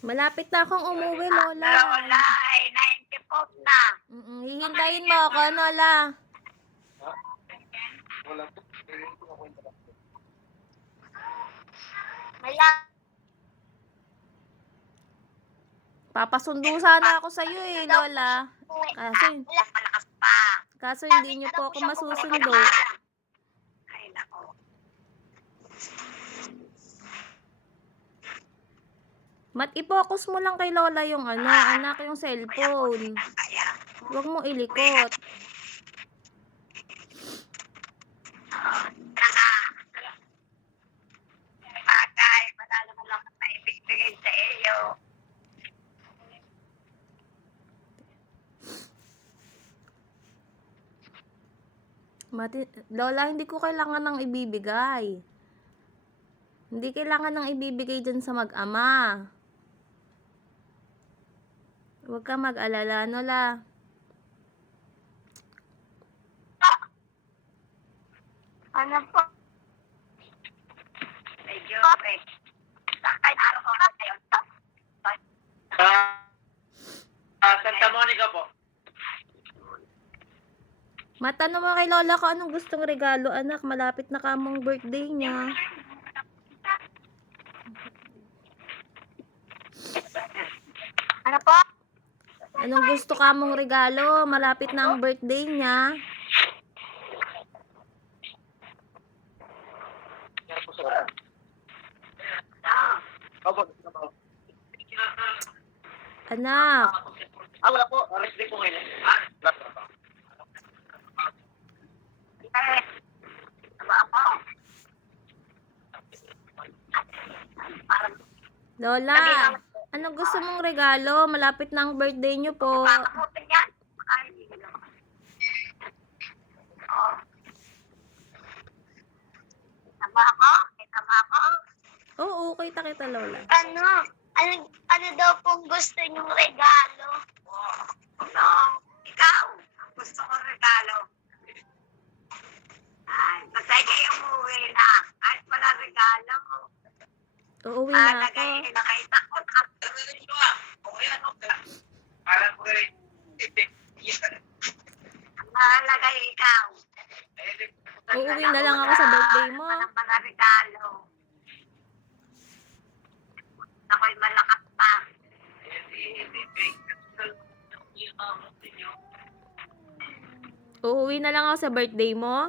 Malapit na akong umuwi, Lola. Lola, ay 94 na. Hihintayin mo ako, Lola. Maya, Papasundo sana ako sa'yo Lola. malakas pa. Kaso hindi niyo po ako masusundo. Ay, nako. I-focus mo lang kay Lola yung anak, yung cellphone. Huwag mo ilikot. Bagay, wala naman lang na ibigay sa iyo. Lola, hindi ko kailangan ng ibibigay. Hindi kailangan ng ibibigay dyan sa mag-ama. Huwag ka mag-alala, Lola. Ano po? Medyo, sakay na ako na kayo. Santa Monica po. Matanong mo kay Lola kung anong gustong regalo, anak. Malapit na kamong birthday niya. Ano po? Anong gusto kamong regalo? Malapit na ang birthday niya. Anak. Wala po. Rest day po ngayon. Lola, anong gusto mong regalo? Malapit na ang birthday niyo po. Tama ako? Tama ako? Oo, kita Lola. Ano daw pong gusto niyong regalo? No, ikaw, gusto ko regalo. Ay, basta kayo umuwi na. Kahit wala regalo. Uuwi na ako. Nakita ko. Mahalaga ikaw. Uuwi na lang ako sa birthday mo. Walang mga regalo. Ako'y malakas pa. Uuwi na lang ako sa birthday mo.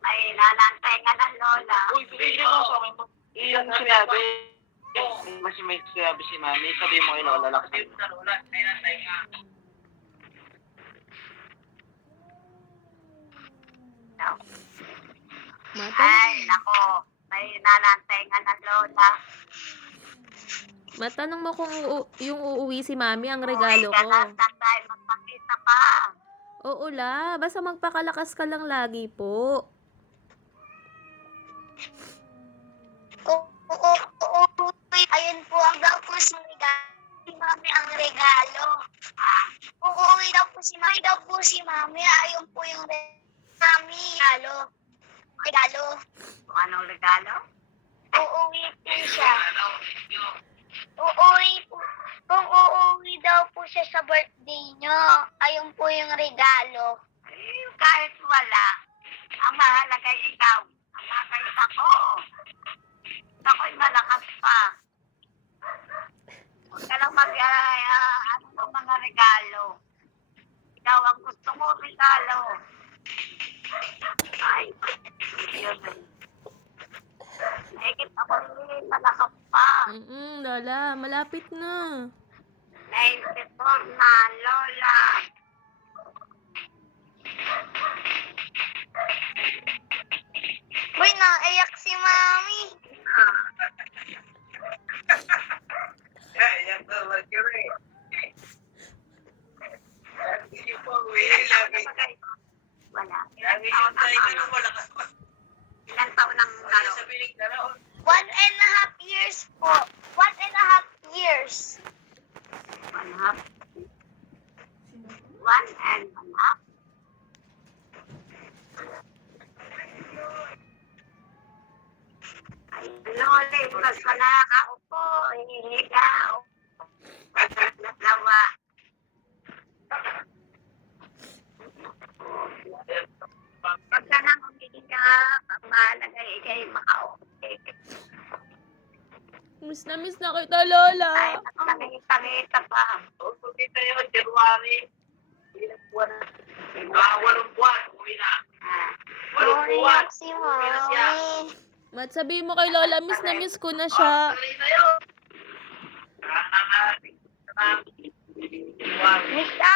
Ay, lalantay nga ng lola. Uy, pwede mo sa akin po. Iyon sinabi. Mas may sinabi si Mami. Sabi mo kay Lola lang. Ay, nako. May lalantay nga ng lola. Matanong mo kung yung uuwi si Mami ang regalo ko. Tayo magpakita pa. Oo la, basta magpakalakas ka lang lagi po. Oo. Ayun po ang daw po si Mami ang regalo. Uuwi daw po si Mami. Ayun po yung Mami. Regalo. Anong regalo? Uuwi po siya. Kung uuwi daw po siya sa birthday niyo, ayun po yung regalo. Kahit wala, ang mahalaga ikaw. Ang makakita ko. Ako'y malakas pa. Huwag ka lang mga regalo. Ikaw ang gusto mo regalo. Ay, yun. Ako malakas pa. Lola, malapit na. 94 na, Lola. Uy, naiyak si Mami. Yan po, Mercury. Hindi po, Wala. Lagi yung tayo malakas pa. Ilang taon ang laro? Sa piling na raon. 1.5 years po. 1.5 years. 1.5? 1.5? Loli, mas nakakaupo, hihiga, naglawa. Pag ka nang humihinga, mahalaga ikay makaupo. Miss na kita, Lola. Ay, pangita pa. Kung kita yun, January, ilang buwan na. 8 buwan, uwi na. 8 buwan, Si uwi na siya. Mami. Mat, sabihin mo kay Lola, miss na miss ko na siya. Tuloy na yun. Miss ka